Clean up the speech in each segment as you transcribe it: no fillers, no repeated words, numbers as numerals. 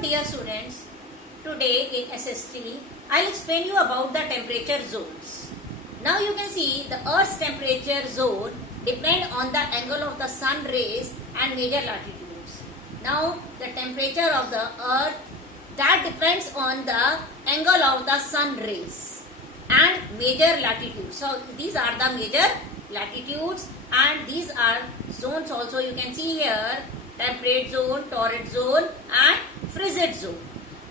dear students, today in SS3 I'll explain you about the temperature zones. Now you can see the Earth's temperature zone depend on the angle of the sun rays and major latitudes. Now the temperature of the Earth that depends on the angle of the sun rays and major latitudes. So these are the major latitudes and these are zones also. You can see here temperate zone, torrid zone and frigid zone.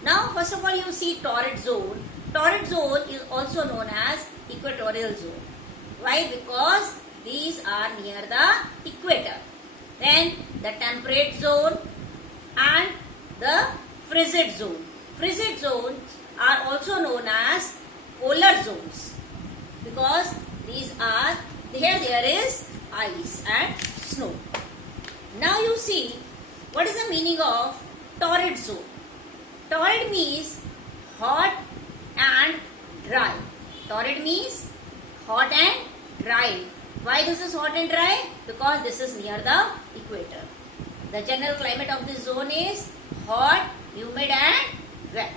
Now first of all you see torrid zone. Torrid zone is also known as equatorial zone. Why? Because these are near the equator. Then the temperate zone and the frigid zone. Frigid zones are also known as polar zones because these are here there is ice and snow. Now you see what is the meaning of torrid zone. Torrid means hot and dry. Torrid means hot and dry. Why this is hot and dry? Because this is near the equator. The general climate of this zone is hot, humid and wet.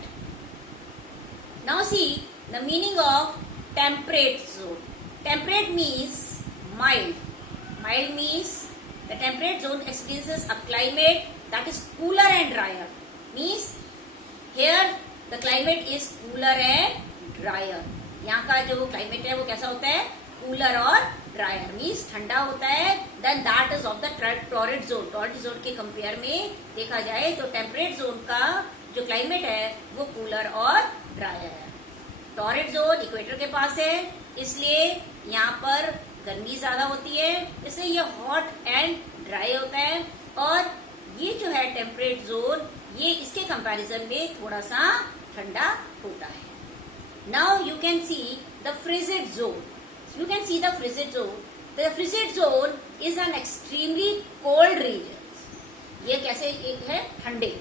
Now see the meaning of temperate zone. Temperate means mild. Mild means the temperate zone experiences a climate that is cooler and drier. Means here the climate is cooler and drier. यहाँ का जो climate है वो कैसा होता है? Cooler और drier. Means ठंडा होता है. Then that is of the torrid zone. Torrid zone के compare में देखा जाए तो temperate zone का जो climate है वो cooler और drier है. Torrid zone equator के पास है इसलिए यहाँ पर गर्मी ज्यादा होती है, इसलिए ये हॉट एंड ड्राई होता है. और ये जो है टेम्परेट जोन ये इसके कंपैरिजन में थोड़ा सा ठंडा होता है. Now you can see the frigid zone. You can see the frigid zone. The frigid zone is an extremely cold region. ये कैसे एक है? ठंडे.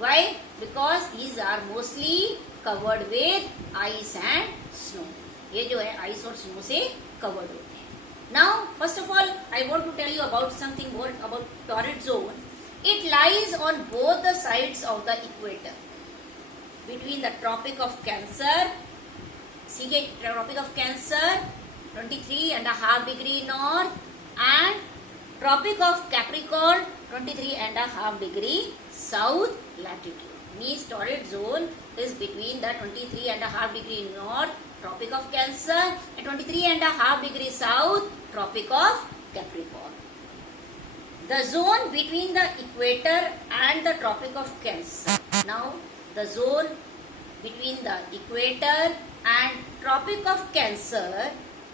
Why? Because these are mostly covered with ice and snow. ये जो है ice और snow से कवर्ड होते हैं. Now, first of all, I want to tell you about something more about torrid zone. It lies on both the sides of the equator, between the Tropic of Cancer. See, Tropic of Cancer, 23.5 degree north, and Tropic of Capricorn, 23.5 degree south latitude. Means torrid zone is between the 23.5 degree north, Tropic of Cancer, and 23.5 degree south, Tropic of Capricorn. The zone between the equator and the Tropic of Cancer. Now, the zone between the equator and Tropic of Cancer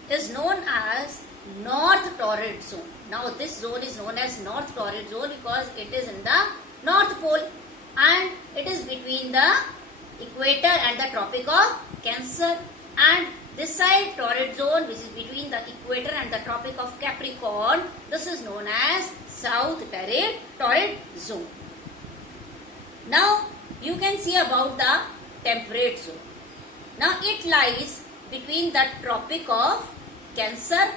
is known as North Torrid Zone. Now, this zone is known as North Torrid Zone because it is in the North Pole and it is between the equator and the Tropic of Cancer. And this side torrid zone which is between the equator and the Tropic of Capricorn, this is known as South Torrid Zone. Now you can see about the temperate zone. Now it lies between the Tropic of Cancer.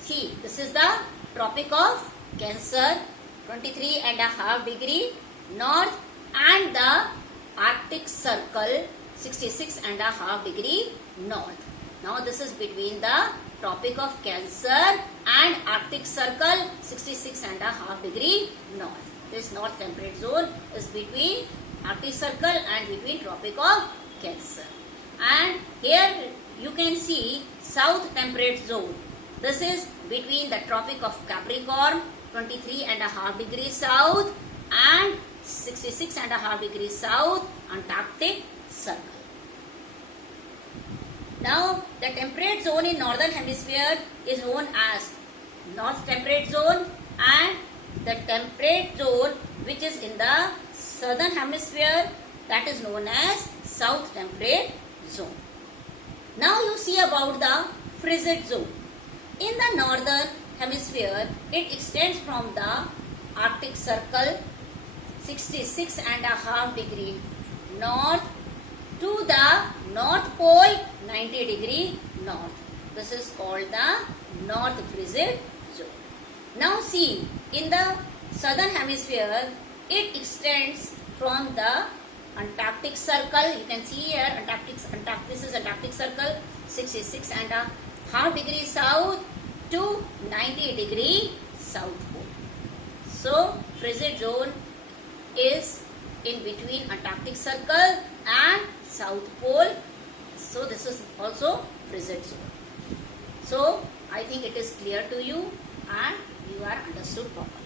See, this is the Tropic of Cancer, 23.5 degree north, and the Arctic Circle, 66.5 degree north. Now this is between the Tropic of Cancer and Arctic Circle, 66.5 degree north. This north temperate zone is between Arctic Circle and between Tropic of Cancer. And here you can see south temperate zone. This is between the Tropic of Capricorn, 23.5 degree south, and 66.5 degree south, Antarctic Circle. Now, the temperate zone in northern hemisphere is known as North Temperate Zone, and the temperate zone which is in the southern hemisphere that is known as South Temperate Zone. Now you see about the frigid zone. In the northern hemisphere, it extends from the Arctic Circle, 66.5 degree north, to the North Pole, 90 degree north. This is called the North Frigid Zone. Now see, in the southern hemisphere, it extends from the Antarctic Circle. You can see here this is Antarctic Circle, 66 and a half degree south to 90 degree south pole. So frigid zone is in between Antarctic Circle and South Pole. So this is also frigid zone. So I think it is clear to you and you are understood properly.